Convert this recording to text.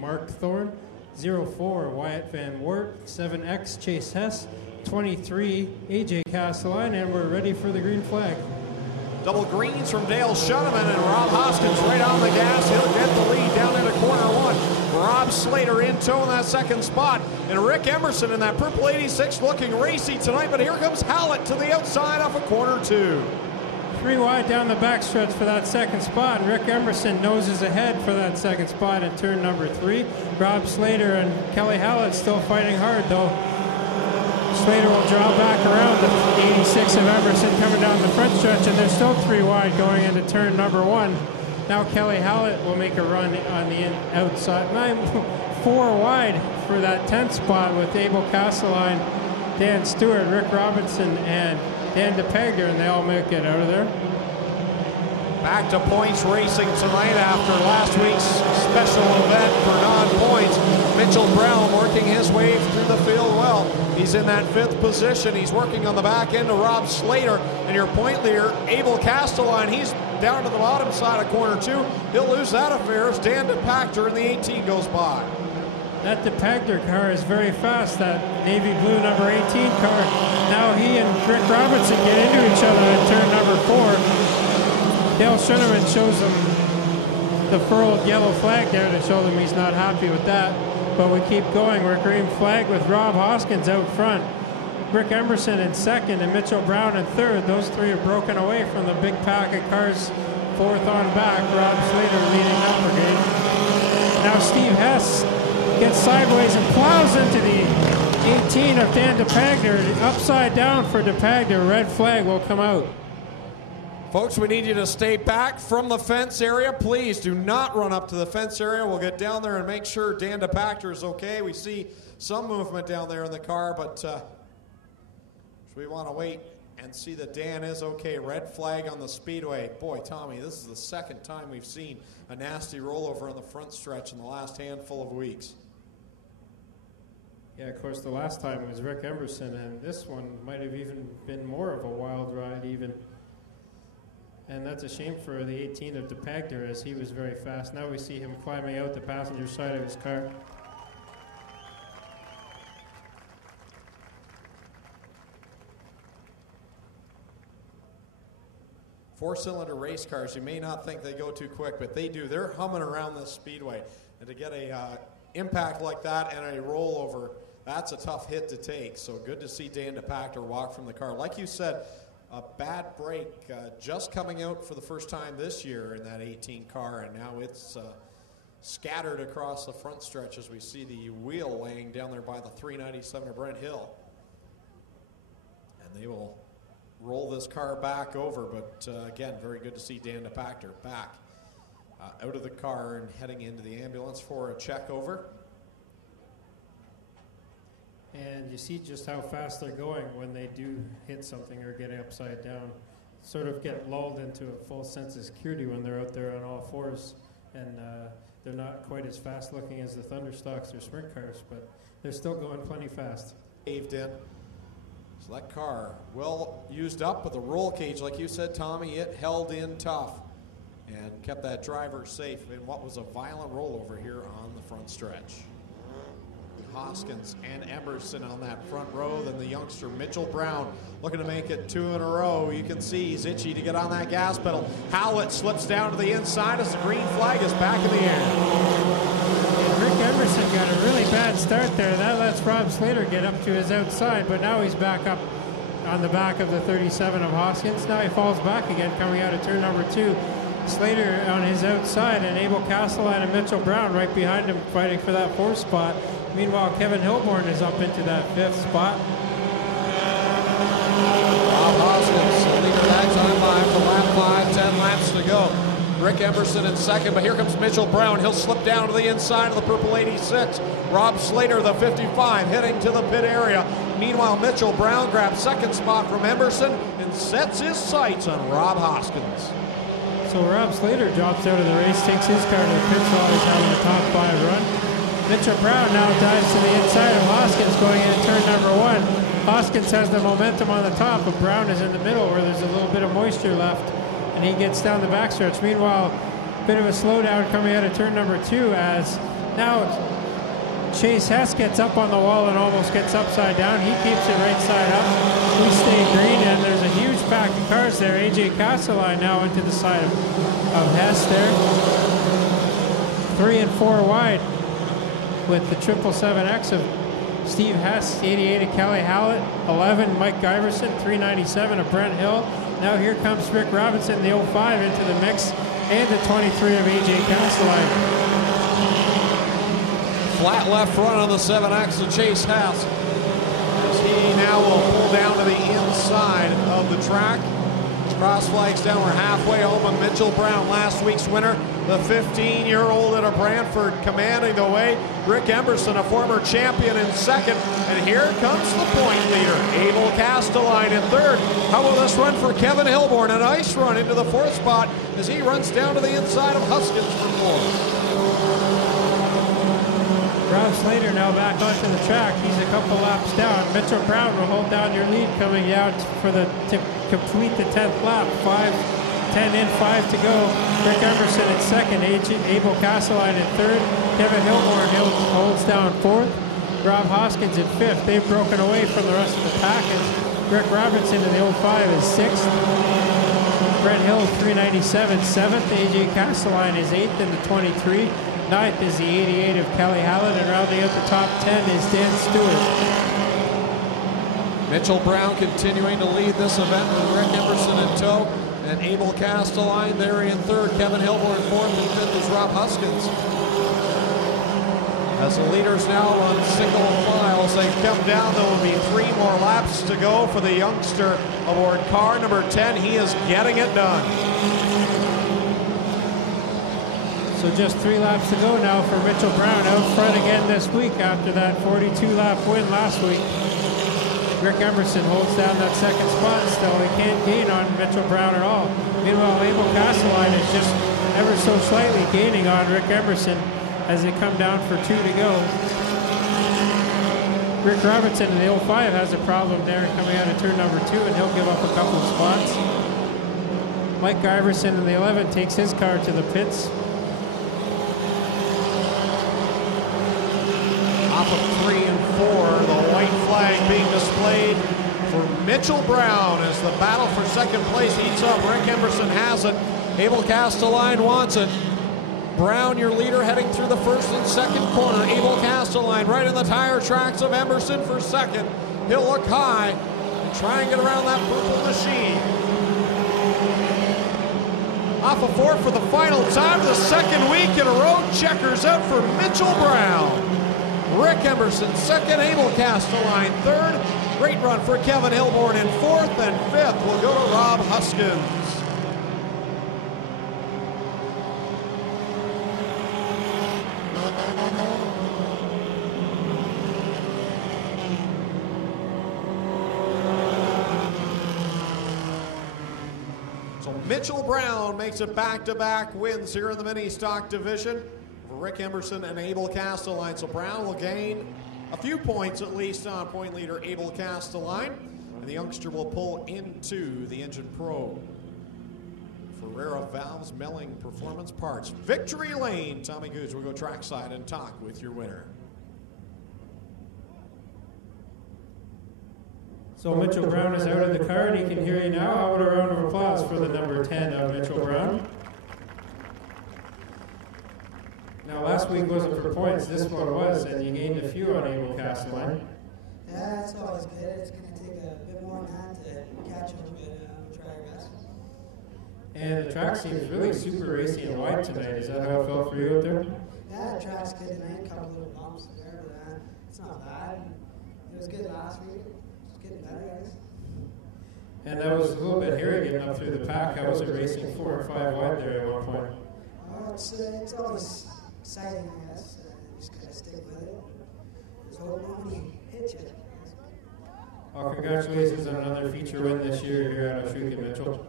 Mark Thorne, 04 Wyatt Van Wert, 7X Chase Hess, 23 AJ Castelline, and we're ready for the green flag. Double greens from Dale Shuneman, and Rob Hoskins right on the gas. He'll get the lead down into corner one. Rob Slater in tow in that second spot. And Rick Emerson in that purple 86 looking racy tonight, but here comes Hallett to the outside off of corner two. 3 wide down the backstretch for that second spot. Rick Emerson noses ahead for that second spot in turn number 3. Rob Slater and Kelly Hallett still fighting hard though. Slater will draw back around the 86 of Emerson coming down the front stretch, and they're still 3 wide going into turn number 1. Now Kelly Hallett will make a run on the outside. 4 wide for that 10th spot with Abel Castelline, Dan Stewart, Rick Robinson, and Dan DePegder, and they all make it out of there. Back to points racing tonight after last week's special event for non-points. Mitchell Brown working his way through the field well. He's in that 5th position. He's working on the back end of Rob Slater, and your point leader, Abel Castelline, he's down to the bottom side of corner 2. He'll lose that affair as Dan DePactor in the 18 goes by. That DePagder car is very fast, that navy blue number 18 car. Now he and Rick Robinson get into each other in turn number 4. Dale Shuneman shows them the furled yellow flag there to show them he's not happy with that. But we keep going. We're green flag with Rob Hoskins out front. Rick Emerson in 2nd and Mitchell Brown in 3rd. Those 3 are broken away from the big pack of cars 4th on back. Rob Slater leading that brigade. Now Steve Hess gets sideways and plows into the 18 of Dan DePagder. Upside down for DePagder. Red flag will come out. Folks, we need you to stay back from the fence area. Please do not run up to the fence area. We'll get down there and make sure Dan DePactor is okay. We see some movement down there in the car, but we want to wait and see that Dan is okay. Red flag on the speedway. Boy, Tommy, this is the 2nd time we've seen a nasty rollover on the front stretch in the last handful of weeks. Yeah, of course, the last time was Rick Emerson, and this one might have even been more of a wild ride even. And that's a shame for the 18 of DePagder, as he was very fast. Now we see him climbing out the passenger side of his car. Four-cylinder race cars, you may not think they go too quick, but they do. They're humming around this speedway. And to get a impact like that and a rollover, that's a tough hit to take. So good to see Dan DePactor walk from the car. Like you said, a bad break just coming out for the first time this year in that 18 car, and now it's scattered across the front stretch as we see the wheel laying down there by the 397 of Brent Hill. And they will roll this car back over, but again, very good to see Dan DePactor back out of the car and heading into the ambulance for a check over. And you see just how fast they're going when they do hit something or get upside down. Sort of get lulled into a false sense of security when they're out there on all 4s. And they're not quite as fast looking as the Thunderstocks or sprint cars, but they're still going plenty fast. Caved in. So that car well used up with the roll cage. Like you said, Tommy, it held in tough and kept that driver safe in what was a violent rollover here on the front stretch. Hoskins and Emerson on that front row, then the youngster Mitchell Brown looking to make it 2 in a row. You can see he's itchy to get on that gas pedal. Hallett slips down to the inside as the green flag is back in the air. And Rick Emerson got a really bad start there. That lets Rob Slater get up to his outside, but now he's back up on the back of the 37 of Hoskins. Now he falls back again coming out of turn number 2. Slater on his outside, and Abel Castelline and Mitchell Brown right behind him fighting for that 4th spot. Meanwhile, Kevin Hilborn is up into that 5th spot. Rob Hoskins, leader that time by for lap 5, 10 laps to go. Rick Emerson in 2nd, but here comes Mitchell Brown. He'll slip down to the inside of the purple 86. Rob Slater, the 55, heading to the pit area. Meanwhile, Mitchell Brown grabs 2nd spot from Emerson and sets his sights on Rob Hoskins. So Rob Slater drops out of the race, takes his car to the pit while he's having a top 5 run. Mitchell Brown now dives to the inside of Hoskins going into turn number 1. Hoskins has the momentum on the top, but Brown is in the middle where there's a little bit of moisture left, and he gets down the backstretch. Meanwhile, a bit of a slowdown coming out of turn number 2 as Now Chase Hess gets up on the wall and almost gets upside down. He keeps it right side up. We stay green, and there's a huge pack of cars there. AJ Castelline now into the side of Hess there. 3 and 4 wide with the 777X of Steve Hess, 88 of Kelly Hallett, 11 Mike Giverson, 397 of Brent Hill. Now here comes Rick Robinson, the 05 into the mix, and the 23 of AJ Castelline. Flat left front on the 7X of Chase Hess, as he now will pull down to the inside of the track. Cross flags down, we're halfway home, and Mitchell Brown, last week's winner, the 15-year-old out of Brantford, commanding the way. Rick Emberson, a former champion, in second, and here comes the point leader, Abel Castelline, in third. How about this run for Kevin Hilborn? A nice run into the fourth spot as he runs down to the inside of Huskins for fourth. Rob Slater now back onto the track. He's a couple laps down. Mitchell Brown will hold down your lead coming out to complete the 10th lap. 10 in, 5 to go. Rick Emberson in second. Abel Castelline in third. Kevin Hilborn holds down fourth. Rob Hoskins in fifth. They've broken away from the rest of the package. Rick Robinson in the 05 is sixth. Brent Hill 397 seventh. AJ Castelline is eighth in the 23. Ninth is the 88 of Kelly Hallett, and rounding out the top 10 is Dan Stewart. Mitchell Brown continuing to lead this event with Rick Emberson in tow, and Abel Castelline there in third. Kevin Hilborn in fourth, and fifth is Rob Huskins. As the leaders now on single files, they come down. There will be 3 more laps to go for the youngster aboard car number 10. He is getting it done. So just 3 laps to go now for Mitchell Brown, out front again this week after that 42-lap win last week. Rick Emberson holds down that second spot still. He can't gain on Mitchell Brown at all. Meanwhile, Abel Castelline is just ever so slightly gaining on Rick Emberson as they come down for 2 to go. Rick Robinson in the 05 has a problem there coming out of turn number 2, and he'll give up a couple of spots. Mike Giverson in the 11 takes his car to the pits. Off of 3 and 4, the white flag being displayed for Mitchell Brown as the battle for second place heats up. Rick Emberson has it. Abel Castelline wants it. Brown, your leader, heading through the first and second corner. Abel Castelline right in the tire tracks of Emberson for second. He'll look high and try and get around that purple machine. Off of 4 for the final time, the second week in a row. Checkers out for Mitchell Brown. Rick Emberson second, Abel Castelline third. Great run for Kevin Hilborn in fourth, and fifth will go to Rob Huskins. So Mitchell Brown makes it back-to-back wins here in the Ministock division. Rick Emberson and Abel Castelline. So Brown will gain a few points at least on point leader Abel Castelline. And the youngster will pull into the Engine Pro. Ferrera Valves Melling Performance Parts. Victory Lane. Tommy Goose will go trackside and talk with your winner. So Mitchell Brown is out of the car, and he can hear you now. How about a round of applause for the number 10 of Mitchell Brown? Now, last week wasn't for points, this one was, and you gained a few on Abel Castelline. Yeah, it's always good. It's going to take a bit more than that to catch up with track guys. And the track seems really super racy and wide tonight. Is that how it felt for you out there? Yeah, the track's good tonight. A couple little bumps there, but it's not bad. It was good last week. It's getting better, guys. And that was a little bit hairy getting up through the pack. How was it racing 4 or 5 wide there at one point? Oh, it's always exciting, I guess. Just gotta stick with it. Just hope nobody hits you. Well, congratulations on another feature win this year here at Ohsweken, Mitchell.